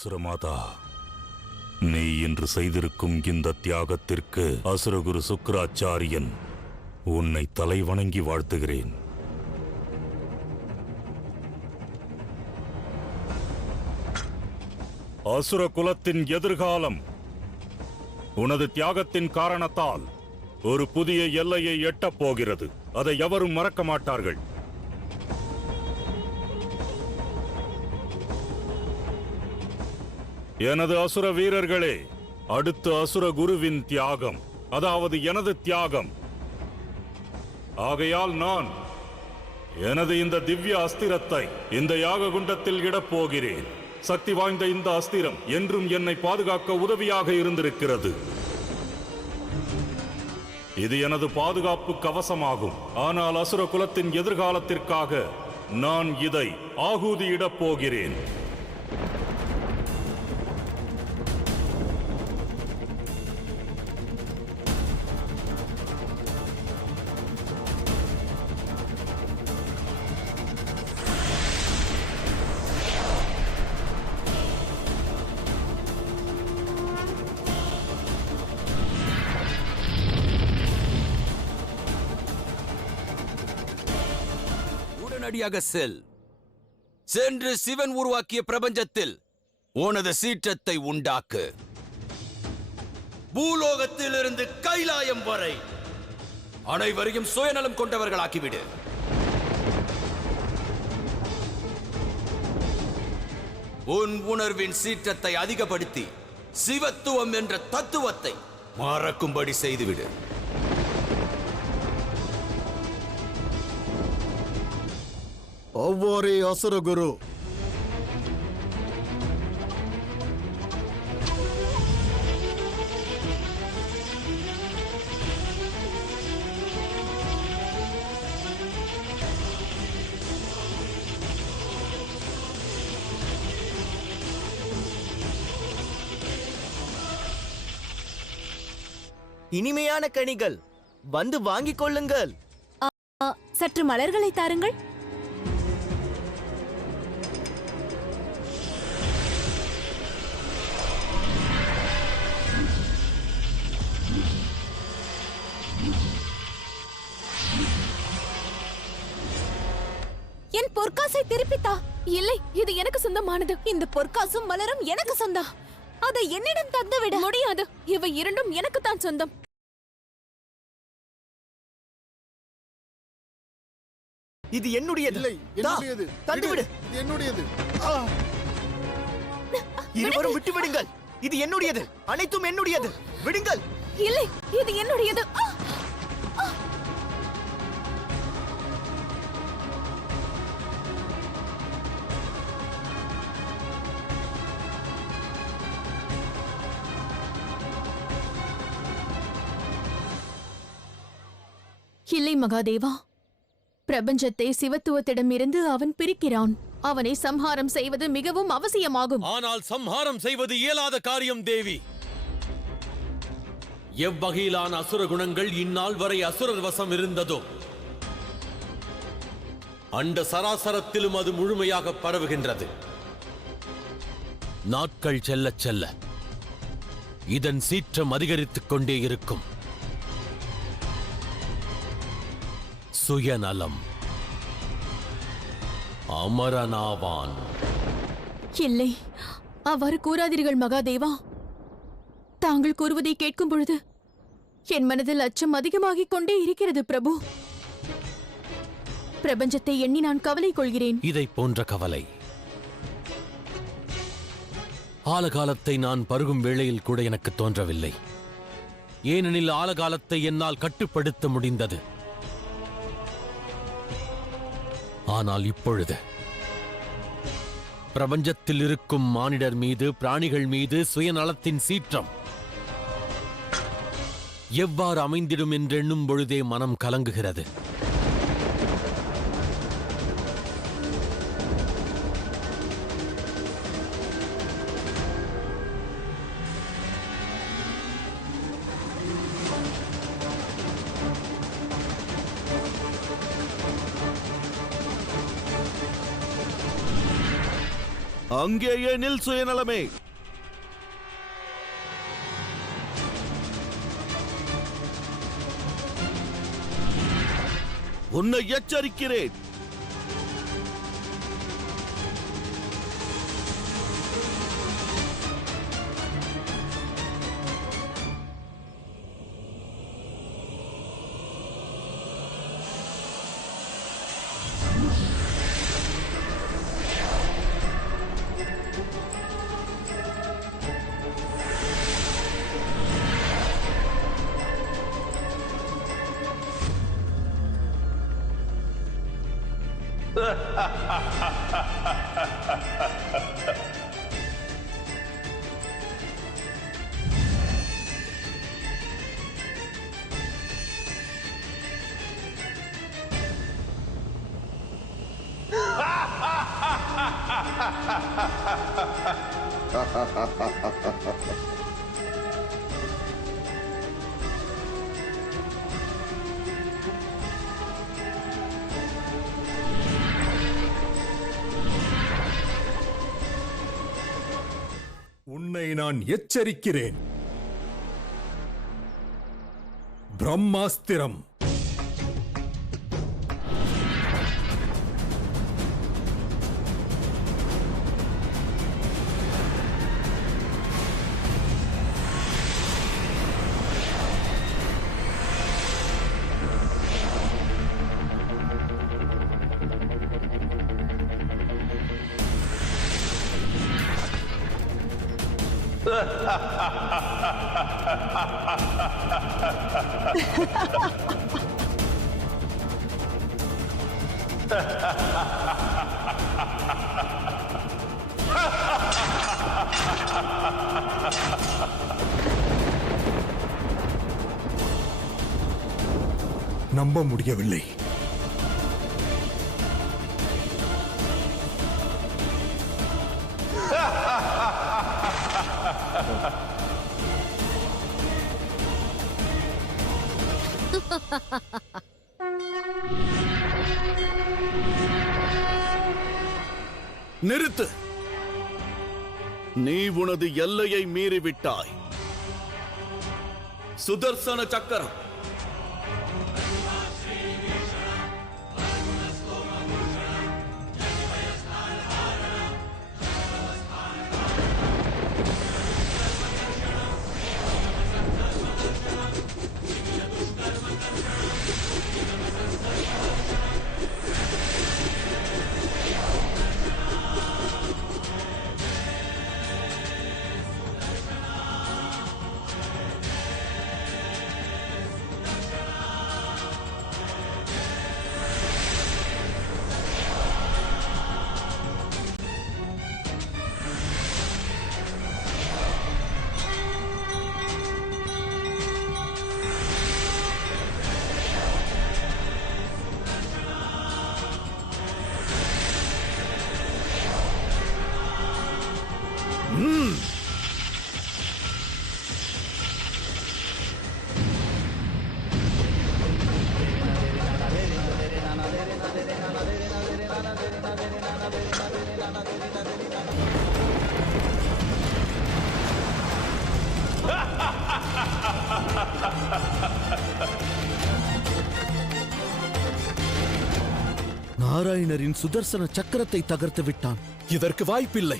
அசுரமாதா, நீ இன்று செய்திருக்கும் இந்த தியாகத்திற்கு அசுரகுரு சுக்கிராச்சாரியன் உன்னை தலை வணங்கி வாழ்த்துகிறேன். அசுர குலத்தின் எதிர்காலம் உனது தியாகத்தின் காரணத்தால் ஒரு புதிய எல்லையை எட்டப் போகிறது. அதை எவரும் மறக்க மாட்டார்கள். எனது அசுர வீரர்களே, அடுத்த அசுர குருவின் தியாகம், அதாவது எனது தியாகம். ஆகையால் நான் எனது இந்த திவ்ய அஸ்திரத்தை இந்த யாக குண்டத்தில் இடப் போகிறேன். சக்தி வாய்ந்த இந்த அஸ்திரம் என்றும் என்னை பாதுகாக்க உதவியாக இருந்திருக்கிறது. இது எனது பாதுகாப்பு கவசமாகும். ஆனால் அசுர குலத்தின் எதிர்காலத்திற்காக நான் இதை ஆகுதியிடப் போகிறேன். சென்று சிவன் உருவாக்கிய பிரபஞ்சத்தில் உனது சீற்றத்தை உண்டாக்கு. பூலோகத்திலிருந்து கைலாயம் வரை அனைவரையும் சுயநலம் கொண்டவர்களாக்கிவிடு. உன் உணர்வின் சீற்றத்தை அதிகப்படுத்தி சிவத்துவம் என்ற தத்துவத்தை மறக்கும்படி செய்துவிடு. ஒவ்வொரு அசுரகுரு இனிமையான கனிகள் வந்து வாங்கிக் கொள்ளுங்கள். சற்று மலர்களை தாருங்கள். என் பொற்காசை திருப்பித்தா. இல்லை, இது எனக்கு சொந்தமானது. இந்த பொற்காசும் மலரும் எனக்கு சொந்தம். அதை என்னிடம் தந்துவிட முடியாது. இவை இரண்டும் எனக்கு தான் சொந்தம். இது என்னுடையது. இல்லை, என்னுடையது. தந்துவிடு. இது என்னுடையது. இருவரும் விட்டு விடுங்கள். இது என்னுடையது. அனைத்தும் என்னுடையது. விடுங்கள். இல்லை, இது என்னுடையது. இல்லை மகாதேவா, பிரபஞ்சத்தை சிவத்துவத்திடமிருந்து அவன் பிரிக்கிறான். அவனை சம்ஹாரம் செய்வது மிகவும் அவசியமாகும். ஆனால் சம்ஹாரம் செய்வது இயலாத காரியம் தேவி. எவ்வகையிலான அசுர குணங்கள் இந்நாள் வரை அசுரர் வசம் இருந்ததோ அண்ட சராசரத்திலும் அது முழுமையாக பரவுகின்றது. நாட்கள் செல்ல செல்ல இதன் சீற்றம் அதிகரித்துக் கொண்டே இருக்கும். சுயநலம் அமரனாவான். இல்லை, அவ்வாறு கூறாதீர்கள் மகாதேவா. தாங்கள் கூறுவதை கேட்கும் பொழுது என் மனதில் அச்சம் அதிகமாகிக் கொண்டே இருக்கிறது பிரபு. பிரபஞ்சத்தை எண்ணி நான் கவலை கொள்கிறேன். இதை போன்ற கவலை ஆலகாலத்தை நான் பருகும் வேளையில் கூட எனக்கு தோன்றவில்லை. ஏனெனில் ஆலகாலத்தை என்னால் கட்டுப்படுத்த முடிந்தது. ஆனால் இப்பொழுது பிரபஞ்சத்தில் இருக்கும் மானிடர் மீது, பிராணிகள் மீது சுயநலத்தின் சீற்றம் எவ்வாறு அமைந்திடும் என்றெண்ணும் பொழுதே மனம் கலங்குகிறது. அங்கேயே நில் சுயநலமே. உன்னை எச்சரிக்கிறேன். உன்னை நான் எச்சரிக்கிறேன். பிரம்மாஸ்திரம். நம்ப முடியவில்லை. நிறுத்து. நீ உனது எல்லையை மீறிவிட்டாய். சுதர்சன சக்கரம். நாராயணரின் சுதர்சன சக்கரத்தை தகர்த்து விட்டான். இதற்கு வாய்ப்பில்லை.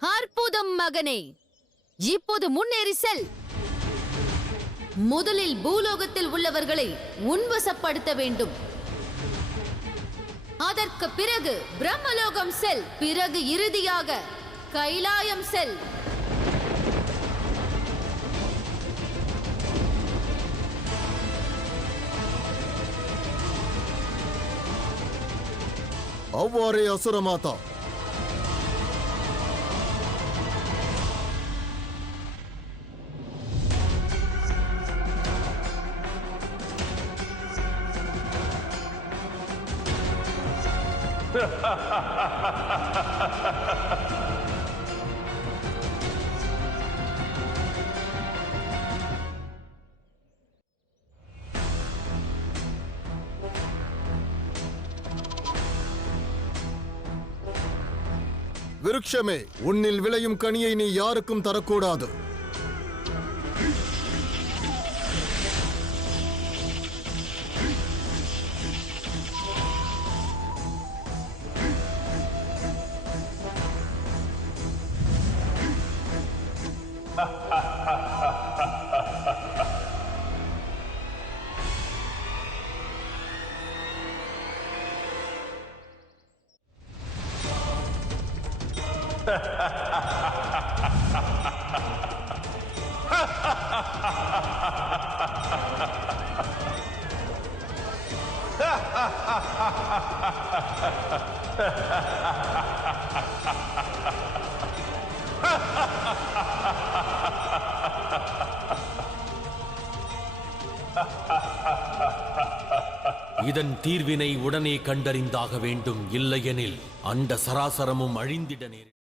அற்புதம் மகனே, இப்போது முன்னேறி செல். முதலில் பூலோகத்தில் உள்ளவர்களை உன்வசப்படுத்த வேண்டும். அதற்கு பிறகு பிரம்மலோகம் செல். பிறகு இறுதியாக கைலாயம் செல். அவ்வாறே அசுரமாதா. விருட்சமே, உன்னில் விளையும் கனியை நீ யாருக்கும் தரக்கூடாது. இதன் தீர்வினை உடனே கண்டறிந்தாக வேண்டும். இல்லையெனில் அண்ட சராசரமும் அழிந்திட நேரிடும்.